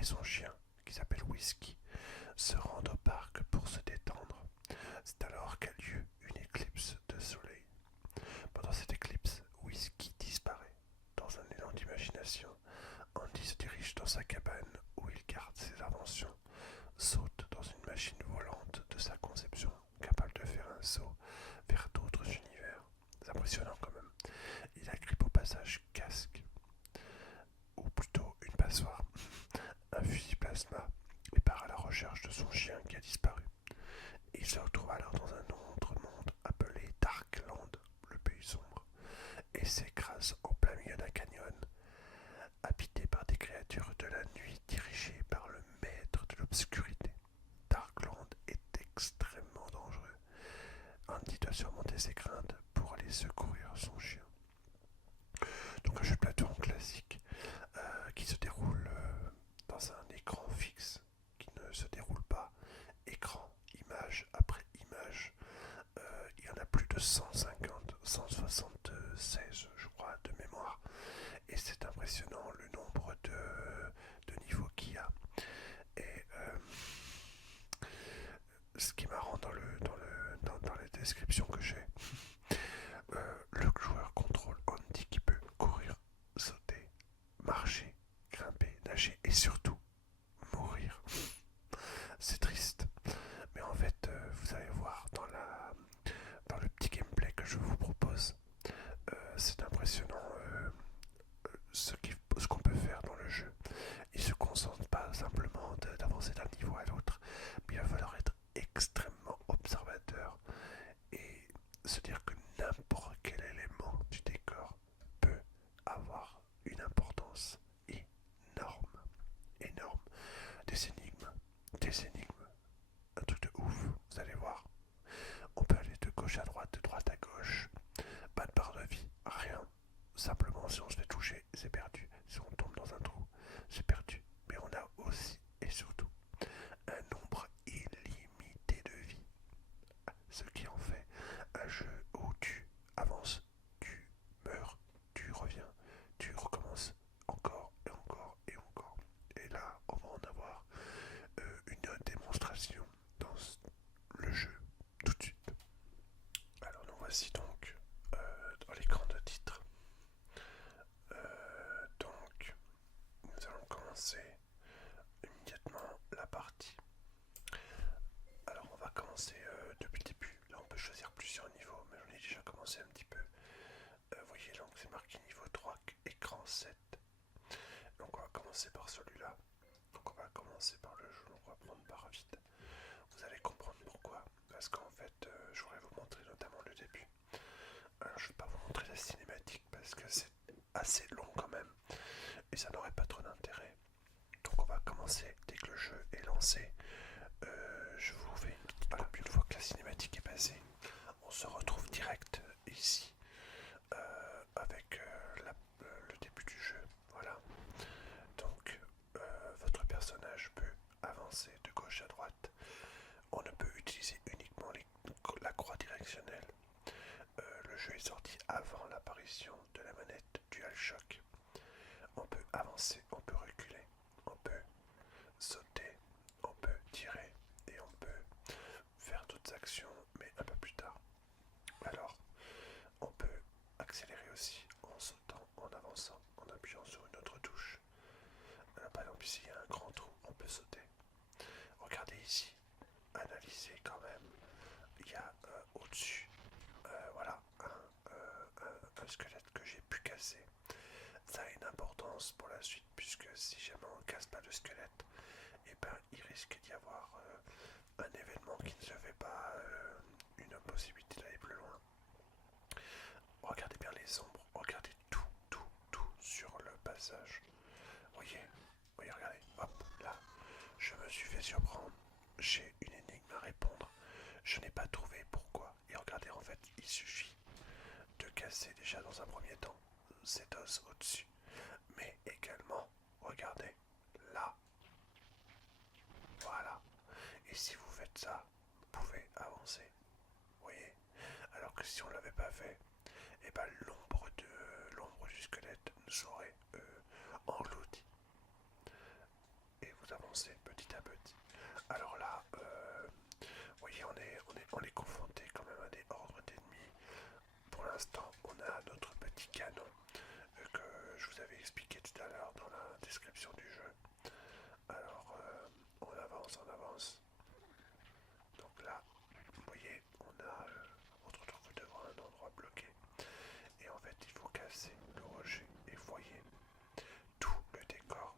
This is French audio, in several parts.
et son chien, qui s'appelle Whisky, se rendent au parc pour se détendre. C'est alors qu'a lieu une éclipse de soleil. Pendant cette éclipse, Whisky disparaît. Dans un élan d'imagination, Andy se dirige dans sa cabane où il garde ses inventions, saute dans une machine volante de sa conception, capable de faire un saut vers d'autres univers. C'est impressionnant quand même. Il agrippe au passage casque, ou plutôt une passoire, un fusil plasma, et part à la recherche de son chien qui a disparu. Il se retrouve alors dans un autre monde appelé Darkland, le pays sombre, et s'écrase en plein milieu d'un canyon, habité par des créatures de la nuit dirigées par le maître de l'obscurité. Darkland est extrêmement dangereux. Andy doit surmonter ses craintes pour aller secourir son chien. Donc un jeu de plateau en classique qui se déroule dans un écran fixe, qui ne se déroule pas écran, image après image. Il y en a plus de 150, 176 je crois de mémoire, et c'est impressionnant le nombre de niveaux qu'il y a. Et ce qui est marrant dans les descriptions que j'ai, le joueur contrôle Andy qui peut courir, sauter, marcher, grimper, nager et surtout mourir. C'est triste, mais en fait, vous allez voir dans le petit gameplay que je vous propose, c'est impressionnant ce qu'on peut faire dans le jeu. Il ne se concentre pas simplement d'avancer d'un niveau à l'autre, mais il va falloir être extrêmement observateur et se dire que n'importe quel élément du décor peut avoir une importance énorme, énorme. Des énigmes, un truc de ouf, vous allez voir. On peut aller de gauche à droite, de droite à gauche, pas de barre de vie, rien. Simplement, si on se fait toucher, c'est perdu. Si on tombe dans un trou, c'est perdu. Mais on a aussi et surtout un nombre illimité de vie. Ce qui en fait un jeu où tu avances, tu meurs, tu reviens, tu recommences encore et encore et encore. Et là, on va en avoir une démonstration dans le jeu tout de suite. Alors nous voici donc dans l'écran de titre. Donc nous allons commencer immédiatement la partie. Alors on va commencer depuis le début. Là on peut choisir plusieurs niveaux, mais j'en ai déjà commencé un petit peu. Vous voyez donc c'est marqué niveau 3, écran 7. Donc on va commencer par celui-là. Donc on va commencer par le jeu, on va prendre par vite. Vous allez comprendre pourquoi. Parce qu'en fait je voudrais vous montrer notamment le début. Alors je ne vais pas vous montrer la cinématique parce que c'est assez long quand même. Et ça n'aurait pas trop d'intérêt. Donc on va commencer dès que le jeu est lancé. Je vous fais une petite coupe une fois que la cinématique est passée. On se retrouve direct ici avec le début du jeu. Voilà. Donc votre personnage peut avancer de gauche à droite. On ne peut utiliser uniquement la croix directionnelle. Le jeu est sorti avant l'apparition de la manette DualShock. On peut avancer, on peut reculer, on peut sauter, on peut tirer et on peut faire d'autres actions, mais un peu plus tard. Alors, on peut accélérer aussi en sautant, en avançant, en appuyant sur une autre touche. Par exemple, ici il y a un grand trou, on peut sauter. Regardez ici, analysez quand même. Il y a au-dessus, voilà, un squelette que j'ai pu casser. Ça a une importance pour la suite, puisque si jamais on ne casse pas le squelette, et ben il risque d'y avoir un événement qui ne se fait pas, une possibilité d'aller plus loin. Regardez bien les ombres, regardez tout sur le passage. Voyez, regardez, hop, là, je me suis fait surprendre, j'ai une énigme à répondre, je n'ai pas trouvé pourquoi. Et regardez, en fait, il suffit de casser déjà dans un premier temps cet os au-dessus, mais également, regardez, là, voilà. Et si vous faites ça, vous pouvez avancer, vous voyez. Alors que si on ne l'avait pas fait, et ben l'ombre du squelette nous aurait englouti. Et vous avancez petit à petit. Alors là, vous voyez, on est confronté quand même à des ordres d'ennemis. Pour l'instant, on a notre petit canon que je vous avais expliqué tout à l'heure dans la description du jeu. Alors, on avance, on avance. Donc là, vous voyez, on se retrouve devant un endroit bloqué. Et en fait, il faut casser le rocher. Et vous voyez, tout le décor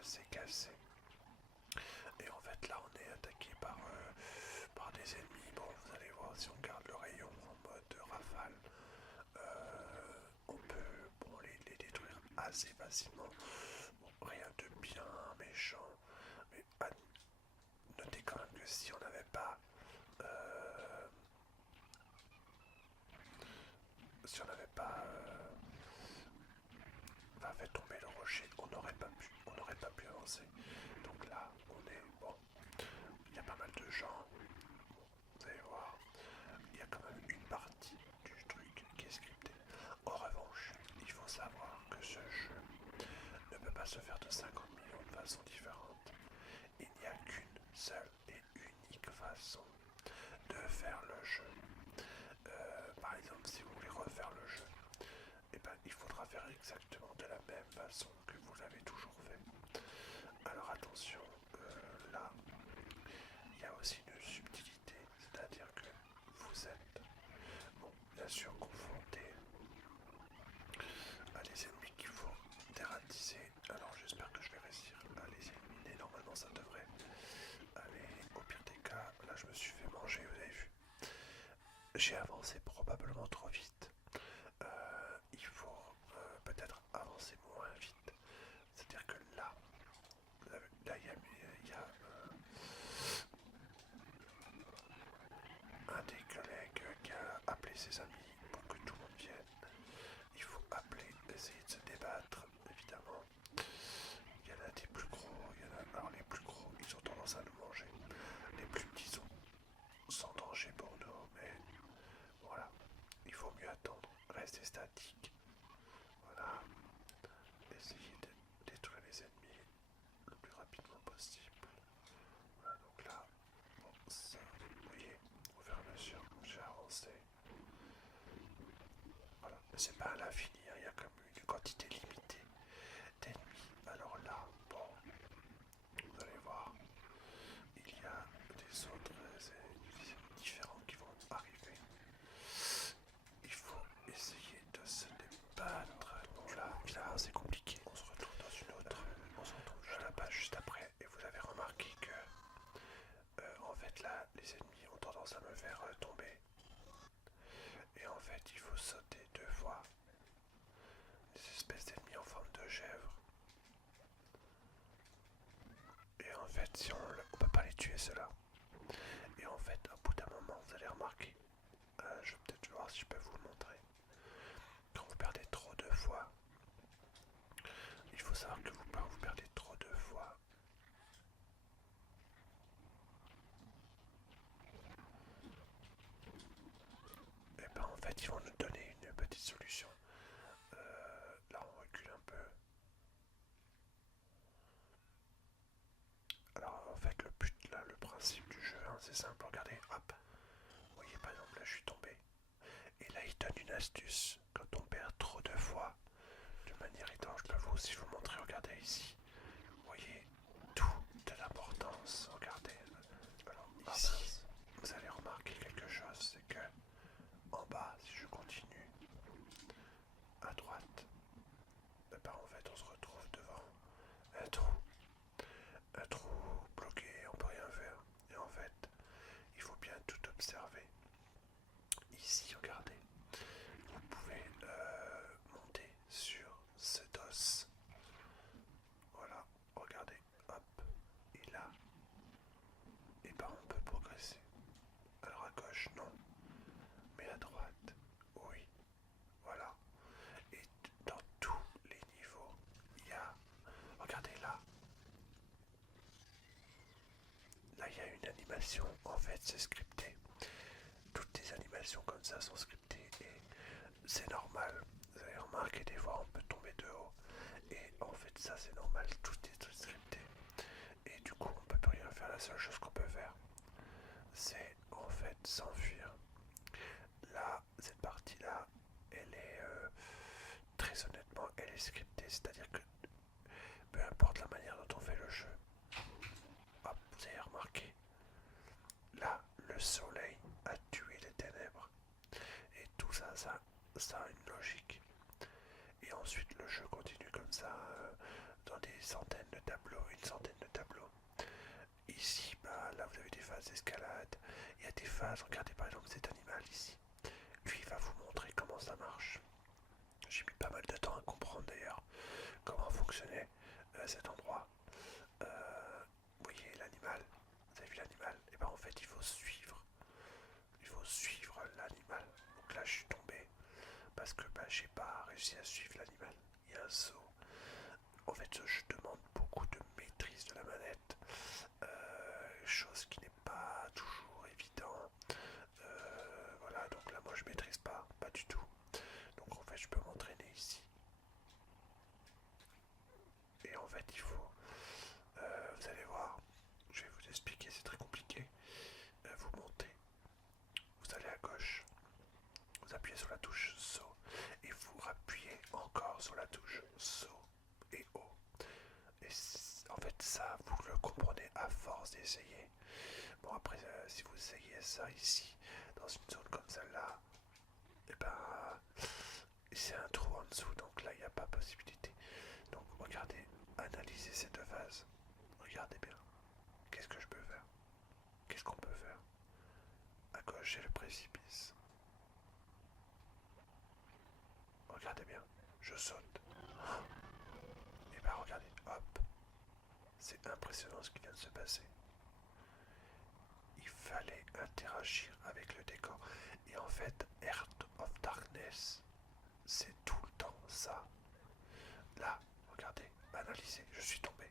s'est cassé. Et en fait, là, on est attaqué par des ennemis. Bon, vous allez voir, si on garde le rayon en mode rafale, on peut les détruire assez facilement. Bon, rien de bien méchant. Mais notez quand même que si on n'avait pas si on n'avait pas fait tomber le rocher, on n'aurait pas pu avancer. Donc là, on est bon. Il y a pas mal de gens. Vous allez voir, il y a quand même une partie du truc qui est scriptée. En revanche, il faut savoir que ce jeu ne peut pas se faire de 50 millions de façons différentes. Il n'y a qu'une seule et unique façon de faire le jeu. Par exemple, si vous voulez refaire le jeu, eh ben, il faudra faire exactement de la même façon que vous l'avez toujours fait. Alors attention, là, il y a aussi une subtilité, c'est-à-dire que vous êtes, bon, bien sûr, confronté à des ennemis qu'il faut dératiser. Alors j'espère que je vais réussir à les éliminer. Normalement, ça devrait aller. Au pire des cas, là, je me suis fait manger, vous avez vu. J'ai avancé probablement trop vite. Il faut peut-être avancer moins vite. C'est-à-dire que là, il y a un des collègues qui a appelé ses amis pour que tout le monde vienne. Il faut appeler, essayer de se débattre, évidemment. Il y en a des plus gros, alors les plus gros, ils ont tendance à nous manger. Les plus petits sont sans danger pour nous, mais voilà, il faut mieux attendre, rester statique. Voilà, essayer de détruire les ennemis le plus rapidement possible. Voilà, donc là, bon, ça, vous voyez, au fur et à mesure, j'ai avancé. Voilà, mais c'est pas à l'infini, hein, il y a comme une quantité limitée d'ennemis. Alors là, bon, vous allez voir, il y a des autres ennemis différents qui vont arriver. Il faut essayer de se débattre. Bon, là c'est compliqué. On se retrouve dans une autre. On se retrouve là-bas juste après. Et vous avez remarqué que, en fait, là, les ennemis ont tendance à me faire tomber. Et en fait, il faut sauter 2 fois. Des espèces d'ennemis en forme de gèvre. Et en fait, si on peut pas les tuer, ceux-là. Et en fait, au bout d'un moment, vous allez remarquer. Je vais peut-être voir si je peux vous le montrer. Quand vous perdez trop de fois, il faut savoir que vous perdez trop de fois. Et ben en fait, ils vont nous donner une petite solution. Là, on recule un peu. Alors en fait, le but, là, le principe du jeu, hein, c'est simple. Regardez, hop. Vous voyez, par exemple, là, je suis tombé. Et là, il donne une astuce. Quand on perd trop de fois, de manière étanche, je peux vous aussi vous montrer. Regardez ici. Vous voyez, tout de l'importance. Regardez. Alors ici, vous allez remarquer quelque chose, c'est que en bas, si je continue à droite, ben en fait, on se retrouve devant un trou bloqué, on peut rien faire. Et en fait, il faut bien tout observer. Ici, regardez, vous pouvez monter sur ce dos. Voilà, regardez, hop, et là, et ben on peut progresser. Alors à gauche, non, mais à droite, oui, voilà. Et dans tous les niveaux, il y a, regardez là, il y a une animation, en fait c'est scripté. Toutes les animations comme ça sont scriptées et c'est normal. Vous avez remarqué, des fois on peut tomber de haut. Et en fait ça c'est normal, tout est est scripté, c'est-à-dire que peu importe la manière dont on fait le jeu, hop, vous avez remarqué, là, le soleil a tué les ténèbres. Et tout ça, ça a une logique. Et ensuite, le jeu continue comme ça, dans des centaines de tableaux, une centaine de tableaux. Ici, bah, là, vous avez des phases d'escalade. Il y a des phases, regardez par exemple cet animal ici. Lui, il va vous montrer comment ça marche. J'ai mis pas mal de temps à comprendre d'ailleurs comment fonctionnait cet endroit. Vous voyez l'animal, vous avez vu l'animal, et ben en fait il faut suivre l'animal. Donc là je suis tombé parce que bah, j'ai pas réussi à suivre l'animal. Il y a un saut. En fait ce jeu demande beaucoup de maîtrise de la manette, chose qui n'est pas toujours évident. Voilà, donc là moi je maîtrise pas du tout. Donc en fait je peux m'entraîner ici. Et en fait il faut, vous allez voir, je vais vous expliquer, c'est très compliqué. Vous montez, vous allez à gauche, vous appuyez sur la touche saut et vous rappuyez encore sur la touche saut et haut. Et en fait ça vous le comprenez à force d'essayer. Bon après si vous essayez ça ici dans une zone comme celle-là, et ben c'est un trou en dessous donc là il n'y a pas possibilité. Donc regardez, analysez ces deux phases. Regardez bien. Qu'est-ce que je peux faire? Qu'est-ce qu'on peut faire? À gauche j'ai le précipice. Regardez bien, je saute. Et bah regardez, hop. C'est impressionnant ce qui vient de se passer. Il fallait interagir avec le décor. Et en fait, Heart of Darkness, c'est tout le temps ça. Là, regardez, analysez, je suis tombé.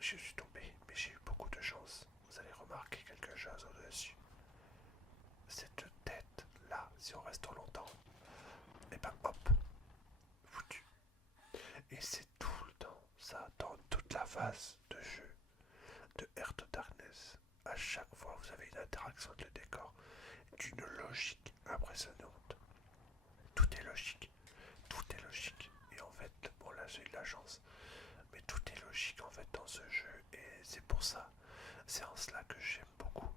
Je suis tombé, mais j'ai eu beaucoup de chance. Vous allez remarquer quelque chose au-dessus. Cette tête là, si on reste trop longtemps, et ben hop, foutu. Et c'est tout le temps ça, dans toute la phase de jeu de Heart of Darkness. À chaque fois, vous avez une interaction avec le décor d'une logique impressionnante. Tout est logique, tout est logique. Et en fait, bon là j'ai eu de la chance, mais tout est logique en fait dans ce jeu. Et c'est pour ça, c'est en cela que j'aime beaucoup.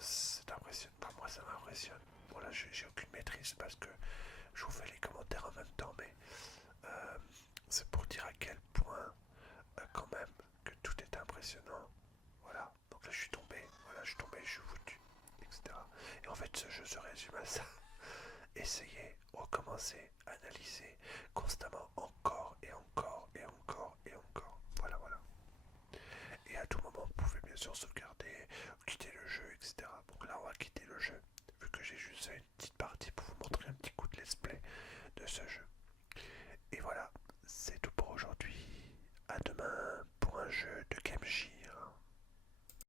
C'est impressionnant, enfin, moi ça m'impressionne. Bon là j'ai aucune maîtrise parce que je vous fais les commentaires en même temps, mais c'est pour dire à quel point quand même que tout est impressionnant. Voilà, donc là je suis tombé, voilà, je suis tombé, je suis foutu, etc. Et en fait ce jeu se résume à ça. Essayez, recommencez, analysez constamment encore et encore et encore et encore. Voilà, voilà. Et à tout moment, vous pouvez bien sûr sauvegarder.